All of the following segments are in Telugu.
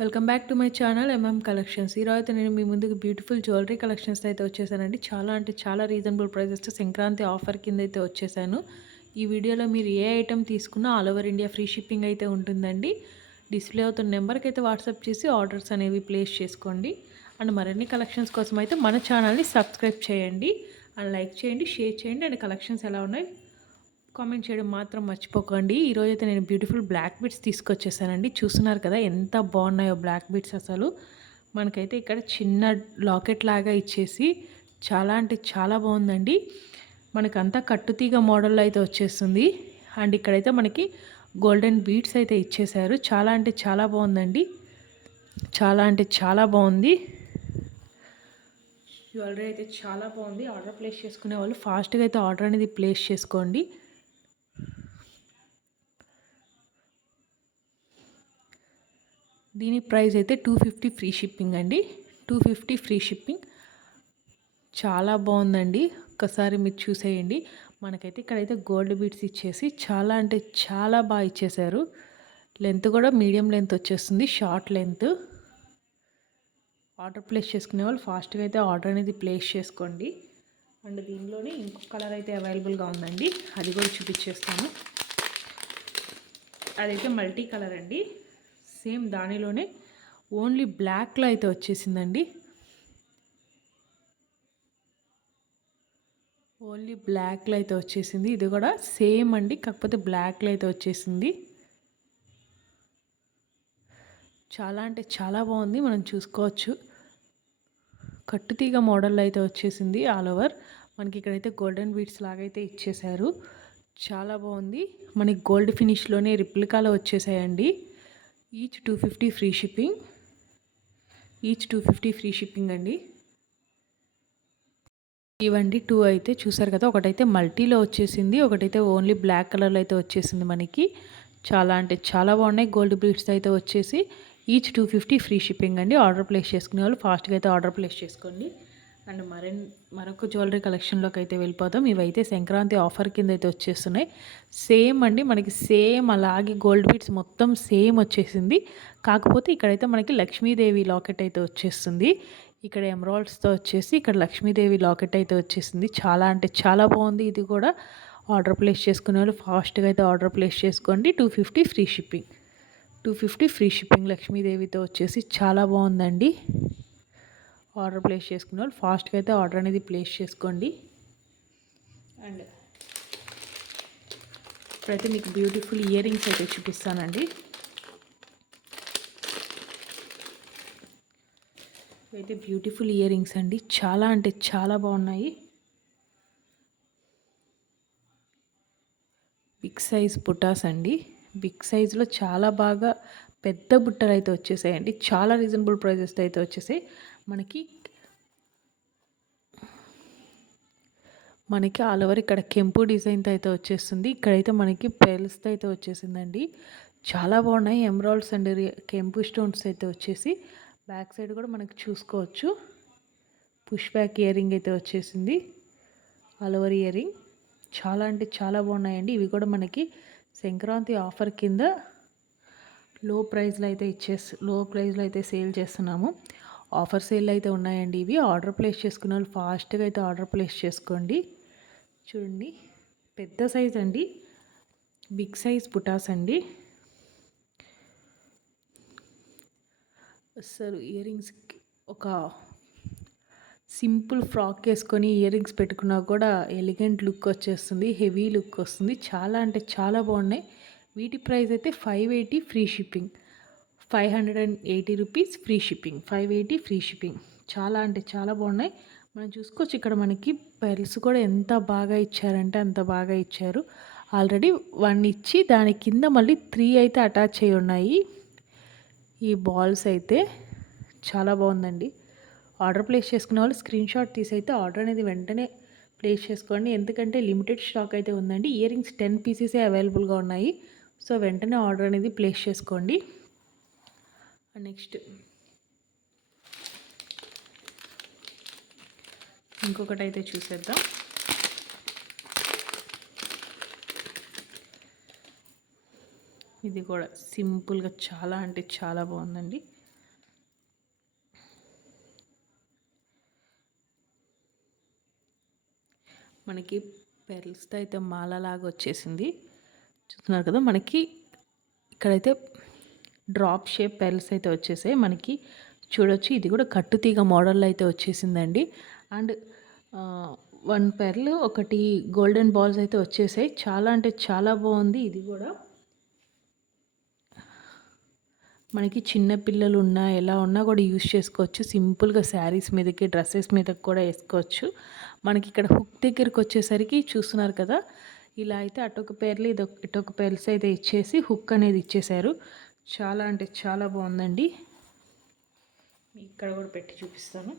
Welcome back to my channel collections. ఈరోజు అయితే నేను మీ ముందుకు బ్యూటిఫుల్ జ్యువెలరీ కలెక్షన్స్ అయితే వచ్చేసానండి. చాలా అంటే చాలా రీజనబుల్ ప్రైజెస్తో సంక్రాంతి ఆఫర్ కింద అయితే వచ్చేసాను. ఈ వీడియోలో మీరు ఏ ఐటెం తీసుకున్నా all over India free shipping అయితే ఉంటుందండి. డిస్ప్లే అవుతున్న నెంబర్కి అయితే వాట్సాప్ చేసి ఆర్డర్స్ అనేవి ప్లేస్ చేసుకోండి. అండ్ మరిన్ని కలెక్షన్స్ కోసం అయితే మన ఛానల్ని సబ్స్క్రైబ్ చేయండి అండ్ లైక్ చేయండి, షేర్ చేయండి. అండ్ కలెక్షన్స్ ఎలా ఉన్నాయి కామెంట్ చేయడం మాత్రం మర్చిపోకండి. ఈరోజు అయితే నేను బ్యూటిఫుల్ బ్లాక్ బీడ్స్ తీసుకొచ్చేసానండి. చూస్తున్నారు కదా ఎంత బాగున్నాయో బ్లాక్ బీడ్స్. అసలు మనకైతే ఇక్కడ చిన్న లాకెట్ లాగా ఇచ్చేసి చాలా అంటే చాలా బాగుందండి. మనకంతా కట్టుతీగ మోడల్లో అయితే వచ్చేస్తుంది. అండ్ ఇక్కడైతే మనకి గోల్డెన్ బీడ్స్ అయితే ఇచ్చేసారు. చాలా అంటే చాలా బాగుందండి. చాలా అంటే చాలా బాగుంది. జ్యువెలరీ అయితే చాలా బాగుంది. ఆర్డర్ ప్లేస్ చేసుకునే వాళ్ళు ఫాస్ట్గా అయితే ఆర్డర్ అనేది ప్లేస్ చేసుకోండి. దీని ప్రైస్ అయితే 250 ఫ్రీ షిప్పింగ్ అండి. 250 ఫ్రీ షిప్పింగ్. చాలా బాగుందండి. ఒక్కసారి మీరు చూసేయండి. మనకైతే ఇక్కడైతే గోల్డ్ బీడ్స్ ఇచ్చేసి చాలా అంటే చాలా బాగా ఇచ్చేసారు. లెంత్ కూడా మీడియం లెంత్ వచ్చేస్తుంది, షార్ట్ లెంత్. ఆర్డర్ ప్లేస్ చేసుకునే వాళ్ళు ఫాస్ట్గా అయితే ఆర్డర్ అనేది ప్లేస్ చేసుకోండి. అండ్ దీనిలోనే ఇంకొక కలర్ అయితే అవైలబుల్గా ఉందండి, అది కూడా చూపించేస్తాను. అదైతే మల్టీ కలర్ అండి. సేమ్ దానిలోనే ఓన్లీ బ్లాక్లో అయితే వచ్చేసిందండి. ఓన్లీ బ్లాక్లో అయితే వచ్చేసింది. ఇది కూడా సేమ్ అండి, కాకపోతే బ్లాక్లో అయితే వచ్చేసింది. చాలా అంటే చాలా బాగుంది. మనం చూసుకోవచ్చు. కట్టుతీగ మోడల్లో అయితే వచ్చేసింది ఆల్ ఓవర్. మనకి ఇక్కడైతే గోల్డెన్ బీడ్స్ లాగా అయితే ఇచ్చేసారు. చాలా బాగుంది. మనకి గోల్డ్ ఫినిష్లోనే రిప్లికాలో వచ్చేసాయండి. Each 250 free shipping. Each 250 free shipping అండి. ఇవండి 2 అయితే చూసారు కదా. ఒకటైతే మల్టీలో వచ్చేసింది, ఒకటైతే ఓన్లీ బ్లాక్ కలర్లో అయితే వచ్చేసింది మనకి. చాలా అంటే చాలా బాగున్నాయి. గోల్డ్ బీడ్స్ అయితే వచ్చేసి ఈచ్ 250 ఫ్రీ షిప్పింగ్ అండి. ఆర్డర్ ప్లేస్ చేసుకునే వాళ్ళు ఫాస్ట్గా అయితే ఆర్డర్ ప్లేస్ చేసుకోండి. అండ్ మరొక జ్యువెలరీ కలెక్షన్లోకి అయితే వెళ్ళిపోతాం. ఇవైతే సంక్రాంతి ఆఫర్ కింద అయితే వచ్చేస్తున్నాయి. సేమ్ అండి, మనకి సేమ్ అలాగే గోల్డ్ బీడ్స్ మొత్తం సేమ్ వచ్చేసింది. కాకపోతే ఇక్కడైతే మనకి లక్ష్మీదేవి లాకెట్ అయితే వచ్చేస్తుంది. ఇక్కడ ఎమరాల్డ్స్తో వచ్చేసి ఇక్కడ లక్ష్మీదేవి లాకెట్ అయితే వచ్చేసింది. చాలా అంటే చాలా బాగుంది. ఇది కూడా ఆర్డర్ ప్లేస్ చేసుకునే వాళ్ళు ఫాస్ట్గా అయితే ఆర్డర్ ప్లేస్ చేసుకోండి. 250 ఫ్రీ షిప్పింగ్. 250 ఫ్రీ షిప్పింగ్ లక్ష్మీదేవితో వచ్చేసి చాలా బాగుందండి. ఆర్డర్ ప్లేస్ చేసుకునే వాళ్ళు ఫాస్ట్గా అయితే ఆర్డర్ అనేది ప్లేస్ చేసుకోండి. అండ్ ఇప్పుడైతే మీకు బ్యూటిఫుల్ ఇయర్ రింగ్స్ అయితే చూపిస్తానండి. ఇవైతే బ్యూటిఫుల్ ఇయర్ రింగ్స్ అండి. చాలా అంటే చాలా బాగున్నాయి. బిగ్ సైజ్ బుట్టాస్ అండి. బిగ్ సైజులో చాలా బాగా పెద్ద బుట్టలు అయితే వచ్చేసాయండి. చాలా రీజనబుల్ ప్రైజెస్తో అయితే వచ్చేసాయి. మనకి ఆల్ ఓవర్ ఇక్కడ కెంపు డిజైన్తో అయితే వచ్చేస్తుంది. ఇక్కడైతే మనకి పెర్ల్స్తో అయితే వచ్చేసిందండి. చాలా బాగున్నాయి. ఎమరాల్డ్స్ అండ్ కెంపు స్టోన్స్ అయితే వచ్చేసి బ్యాక్ సైడ్ కూడా మనకి చూసుకోవచ్చు. పుష్ బ్యాక్ ఇయర్ రింగ్ అయితే వచ్చేసింది. ఆల్ ఓవర్ ఇయర్ రింగ్ చాలా అంటే చాలా బాగున్నాయండి. ఇవి కూడా మనకి సంక్రాంతి ఆఫర్ కింద లో ప్రైస్లో అయితే సేల్ చేస్తున్నాము. ఆఫర్ సేల్ అయితే ఉన్నాయండి. ఇవి ఆర్డర్ ప్లేస్ చేసుకున్న వాళ్ళు ఫాస్ట్గా అయితే ఆర్డర్ ప్లేస్ చేసుకోండి. చూడండి, పెద్ద సైజ్ అండి, బిగ్ సైజ్ బుటాస్ అండి. అసలు ఇయర్ రింగ్స్ ఒక సింపుల్ ఫ్రాక్ వేసుకొని ఇయర్ రింగ్స్ పెట్టుకున్నా కూడా ఎలిగెంట్ లుక్ వచ్చేస్తుంది, హెవీ లుక్ వస్తుంది. చాలా అంటే చాలా బాగున్నాయి. వీటి ప్రైస్ అయితే 580 free shipping. 580 rupees free shipping. 580 free shipping. చాలా అంటే చాలా బాగున్నాయి. మనం చూసుకోవచ్చు ఇక్కడ మనకి పెర్ల్స్ కూడా ఎంత బాగా ఇచ్చారంటే అంత బాగా ఇచ్చారు. ఆల్రెడీ 1 ఇచ్చి దాని కింద మళ్ళీ 3 అయితే అటాచ్ అయి ఉన్నాయి. ఈ బాల్స్ అయితే చాలా బాగుందండి. ఆర్డర్ ప్లేస్ చేసుకునే వాళ్ళు స్క్రీన్ షాట్ తీసి అయితే ఆర్డర్ అనేది వెంటనే ప్లేస్ చేసుకోండి. ఎందుకంటే లిమిటెడ్ స్టాక్ అయితే ఉందండి. ఇయర్ రింగ్స్ 10 పీసెసే అవైలబుల్గా ఉన్నాయి. సో వెంటనే ఆర్డర్ అనేది ప్లేస్ చేసుకోండి. నెక్స్ట్ ఇంకొకటి అయితే చూసేద్దాం. ఇది కూడా సింపుల్గా చాలా అంటే చాలా బాగుందండి. మనకి పెర్ల్స్తో అయితే మాలలాగా వచ్చేసింది. చూస్తున్నారు కదా, మనకి ఇక్కడైతే డ్రాప్ షేప్ పెర్ల్స్ అయితే వచ్చేసాయి. మనకి చూడొచ్చు, ఇది కూడా కట్టుతీగ మోడల్లో అయితే వచ్చేసిందండి. అండ్ 1 పెర్ల్, ఒకటి గోల్డెన్ బాల్స్ అయితే వచ్చేసాయి. చాలా అంటే చాలా బాగుంది. ఇది కూడా మనకి చిన్న పిల్లలు ఉన్నా ఎలా ఉన్నా కూడా యూస్ చేసుకోవచ్చు. సింపుల్గా శారీస్ మీదకి, డ్రెస్సెస్ మీదకి కూడా వేసుకోవచ్చు. మనకి ఇక్కడ హుక్ దగ్గరికి వచ్చేసరికి చూస్తున్నారు కదా, ఇలా అయితే అటొక పేర్లు ఇటొక పేర్ల్స్ అయితే ఇచ్చేసి హుక్ అనేది ఇచ్చేసారు. చాలా అంటే చాలా బాగుందండి. ఇక్కడ కూడా పెట్టి చూపిస్తాను.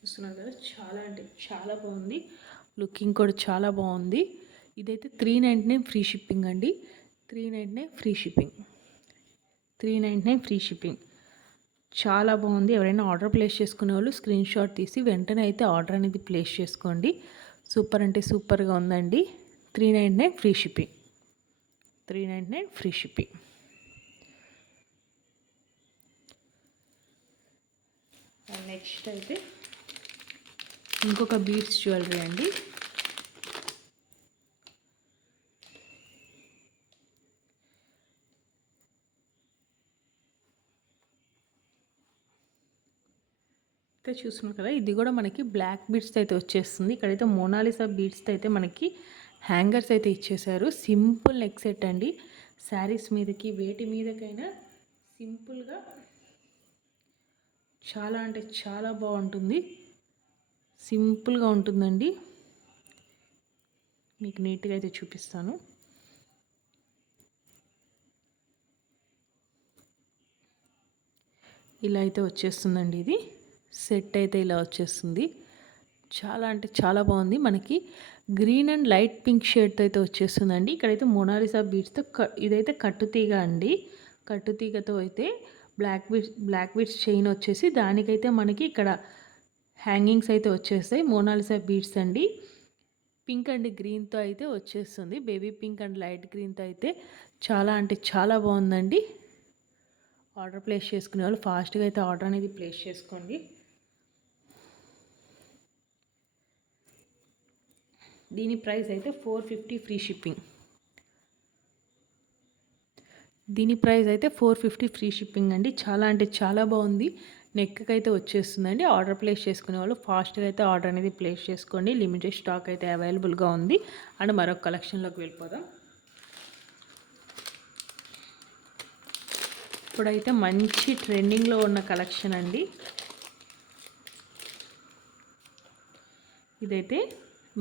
చూస్తున్నారు కదా, చాలా అంటే చాలా బాగుంది. లుకింగ్ కూడా చాలా బాగుంది. ఇదైతే 399 ఫ్రీ షిప్పింగ్ అండి. 399 ఫ్రీ షిప్పింగ్, 399 ఫ్రీ షిప్పింగ్. చాలా బాగుంది. ఎవరైనా ఆర్డర్ ప్లేస్ చేసుకునే వాళ్ళు స్క్రీన్ షాట్ తీసి వెంటనే అయితే ఆర్డర్ అనేది ప్లేస్ చేసుకోండి. సూపర్ అంటే సూపర్గా ఉందండి. 399 free shipping, 399 free shipping. Next అయితే ఇంకొక బీడ్స్ జ్యువెలరీ అండి. ఇక్కడ చూస్తున్నారు కదా, ఇది కూడా మనకి బ్లాక్ బీడ్స్తో అయితే వచ్చేస్తుంది. ఇక్కడైతే మోనాలిసా బీడ్స్తో అయితే మనకి హ్యాంగర్స్ అయితే ఇచ్చేసారు. సింపుల్ నెక్ సెట్ అండి. శారీస్ మీదకి వేటి మీదకైనా సింపుల్గా చాలా అంటే చాలా బాగుంటుంది. సింపుల్గా ఉంటుందండి. మీకు నీట్గా అయితే చూపిస్తాను. ఇలా అయితే వచ్చేస్తుందండి. ఇది సెట్ అయితే ఇలా వచ్చేస్తుంది. చాలా అంటే చాలా బాగుంది. మనకి గ్రీన్ అండ్ లైట్ పింక్ షేడ్తో అయితే వచ్చేస్తుందండి. ఇక్కడైతే మోనాలిసా బీడ్స్తో ఇదైతే కట్టుతీగ అండి. కట్టుతీగతో అయితే బ్లాక్ బీడ్స్ చైన్ వచ్చేసి దానికైతే మనకి ఇక్కడ హ్యాంగింగ్స్ అయితే వచ్చేస్తాయి. మోనాలిసా బీడ్స్ అండి. పింక్ అండ్ గ్రీన్తో అయితే వచ్చేస్తుంది. బేబీ పింక్ అండ్ లైట్ గ్రీన్తో అయితే చాలా అంటే చాలా బాగుందండి. ఆర్డర్ ప్లేస్ చేసుకునే వాళ్ళు ఫాస్ట్గా అయితే ఆర్డర్ అనేది ప్లేస్ చేసుకోండి. దీని ప్రైస్ అయితే 450 ఫ్రీ షిప్పింగ్. దీని ప్రైస్ అయితే 450 ఫ్రీ షిప్పింగ్ అండి. చాలా అంటే చాలా బాగుంది. నెక్కి అయితే వచ్చేస్తుందండి. ఆర్డర్ ప్లేస్ చేసుకునే వాళ్ళు ఫాస్ట్గా అయితే ఆర్డర్ అనేది ప్లేస్ చేసుకోండి. లిమిటెడ్ స్టాక్ అయితే అవైలబుల్గా ఉంది. అండ్ మరొక కలెక్షన్లోకి వెళ్ళిపోదాం. ఇప్పుడైతే మంచి ట్రెండింగ్లో ఉన్న కలెక్షన్ అండి. ఇదైతే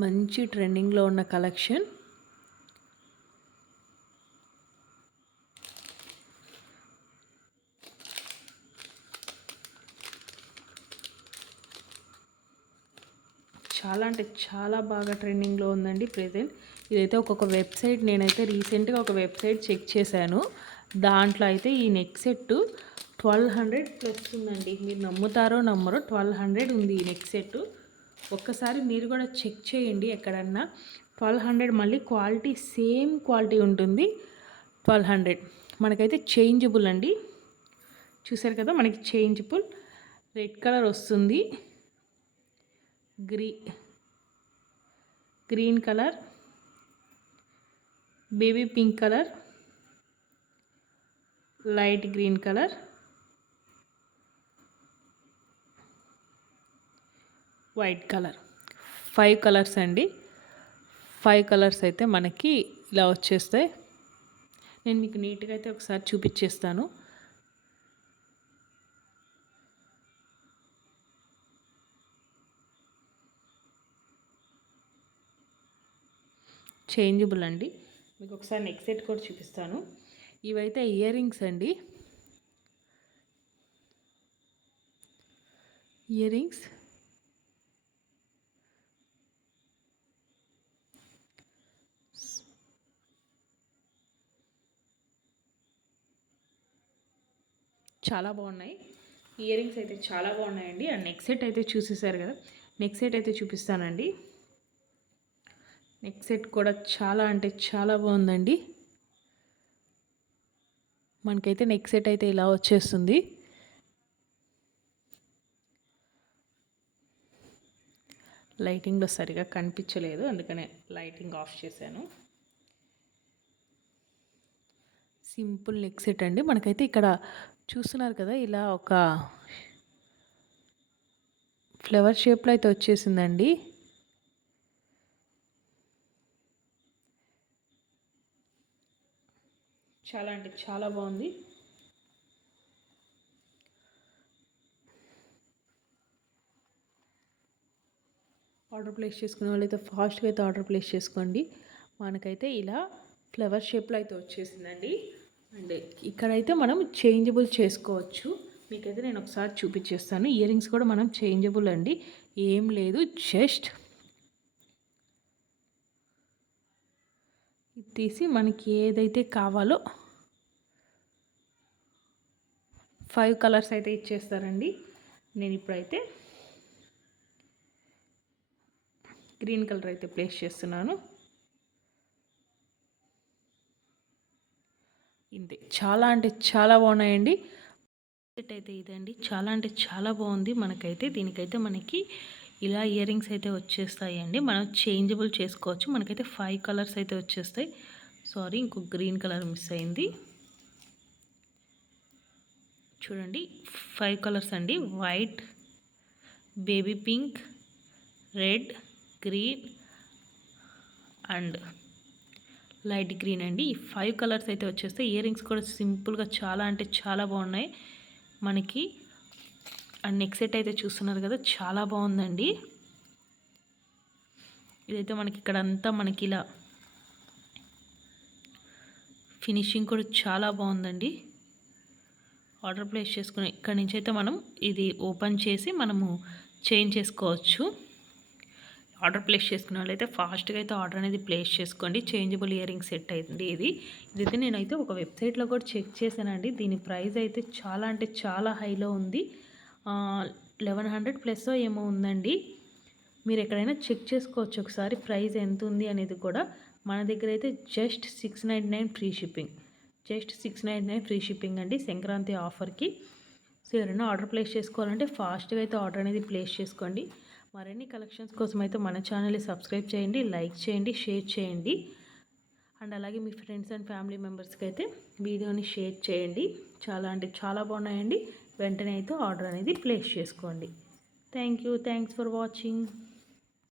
మంచి ట్రెండింగ్లో ఉన్న కలెక్షన్. చాలా అంటే చాలా బాగా ట్రెండింగ్లో ఉందండి ప్రెజెంట్. ఇదైతే ఒక్కొక్క వెబ్సైట్, నేనైతే రీసెంట్గా ఒక వెబ్సైట్ చెక్ చేశాను. దాంట్లో అయితే ఈ నెక్ సెట్ 1200 ప్లస్ ఉందండి. మీరు నమ్ముతారో నమ్మరో 1200 ఉంది ఈ నెక్ సెట్. ఒక్కసారి మీరు కూడా చెక్ చేయండి ఎక్కడన్నా. 1200 మళ్ళీ క్వాలిటీ సేమ్ క్వాలిటీ ఉంటుంది. 1200 మనకైతే చేంజబుల్ అండి. చూసారు కదా, మనకి చేంజబుల్ రెడ్ కలర్ వస్తుంది, green colour, baby pink colour, light green colour, white colour. 5 colours అండి. 5 కలర్స్ అయితే మనకి ఇలా వచ్చేస్తాయి. నేను మీకు నీట్గా అయితే ఒకసారి చూపించేస్తాను. చేంజబుల్ అండి. మీకు ఒకసారి నెక్ సెట్ కూడా చూపిస్తాను. ఇవైతే ఇయర్ రింగ్స్ అండి. ఇయర్ రింగ్స్ చాలా బాగున్నాయి. ఇయర్ రింగ్స్ అయితే చాలా బాగున్నాయండి. ఆ నెక్ సెట్ అయితే చూసేసారు కదా, నెక్ సెట్ అయితే చూపిస్తానండి. నెక్ సెట్ కూడా చాలా అంటే చాలా బాగుందండి. మనకైతే నెక్ సెట్ అయితే ఇలా వచ్చేస్తుంది. లైటింగ్లో సరిగా కనిపించలేదు, అందుకనే లైటింగ్ ఆఫ్ చేశాను. సింపుల్ నెక్ సెట్ అండి. మనకైతే ఇక్కడ చూస్తున్నారు కదా, ఇలా ఒక ఫ్లవర్ షేప్లో అయితే వచ్చేసిందండి. చాలా అంటే చాలా బాగుంది. ఆర్డర్ ప్లేస్ చేసుకునే వాళ్ళైతే ఫాస్ట్గా అయితే ఆర్డర్ ప్లేస్ చేసుకోండి. మనకైతే ఇలా ఫ్లవర్ షేప్లో అయితే వచ్చేసిందండి. అండ్ ఇక్కడైతే మనం చేంజబుల్ చేసుకోవచ్చు. మీకైతే నేను ఒకసారి చూపించేస్తాను. ఇయర్ రింగ్స్ కూడా మనం చేంజబుల్ అండి, ఏం లేదు. జస్ట్ ఇది తీసి మనకి ఏదైతే కావాలో 5 కలర్స్ అయితే ఇచ్చేస్తారండి. నేను ఇప్పుడైతే గ్రీన్ కలర్ అయితే ప్లేస్ చేస్తున్నాను. ఇంతే, చాలా అంటే చాలా బాగున్నాయండి. సెట్ అయితే ఇదండి, చాలా అంటే చాలా బాగుంది. మనకైతే దీనికైతే మనకి ఇలా ఇయర్ రింగ్స్ అయితే వచ్చేస్తాయండి. మనం చేంజబుల్ చేసుకోవచ్చు. మనకైతే 5 కలర్స్ అయితే వచ్చేస్తాయి. సారీ, ఇంకో గ్రీన్ కలర్ మిస్ అయింది. చూడండి, 5 కలర్స్ అండి. White, baby pink, red, green and light green అండి. ఈ 5 కలర్స్ అయితే వచ్చేస్తాయి. ఇయర్ రింగ్స్ కూడా సింపుల్గా చాలా అంటే చాలా బాగున్నాయి మనకి. అండ్ నెక్ సెట్ అయితే చూస్తున్నారు కదా, చాలా బాగుందండి. ఇదైతే మనకి ఇక్కడ అంతా మనకి ఇలా ఫినిషింగ్ కూడా చాలా బాగుందండి. ఆర్డర్ ప్లేస్ చేసుకుని ఇక్కడ నుంచి అయితే మనం ఇది ఓపెన్ చేసి మనము చేంజ్ చేసుకోవచ్చు. ఆర్డర్ ప్లేస్ చేసుకునే వాళ్ళైతే ఫాస్ట్గా అయితే ఆర్డర్ అనేది ప్లేస్ చేసుకోండి. చేంజబుల్ ఇయర్ రింగ్ సెట్ అయింది ఇదైతే నేనైతే ఒక వెబ్సైట్లో కూడా చెక్ చేశానండి. దీని ప్రైస్ అయితే చాలా అంటే చాలా హైలో ఉంది. 1100 ప్లస్ ఏమో ఉందండి. మీరు ఎక్కడైనా చెక్ చేసుకోవచ్చు ఒకసారి ప్రైస్ ఎంత ఉంది అనేది కూడా. మన దగ్గర అయితే just 699 free shipping. Just 699 free shipping అండి సంక్రాంతి ఆఫర్కి. సో ఎవరైనా ఆర్డర్ ప్లేస్ చేసుకోవాలంటే ఫాస్ట్గా అయితే ఆర్డర్ అనేది ప్లేస్ చేసుకోండి. మరిన్ని కలెక్షన్స్ కోసం అయితే మన ఛానల్ని సబ్స్క్రైబ్ చేయండి, లైక్ చేయండి, షేర్ చేయండి. అండ్ అలాగే మీ ఫ్రెండ్స్ అండ్ ఫ్యామిలీ మెంబర్స్కి అయితే వీడియోని షేర్ చేయండి. చాలా అంటే చాలా బాగున్నాయండి. వెంటనే అయితే ఆర్డర్ అనేది ప్లేస్ చేసుకోండి. Thanks for watching.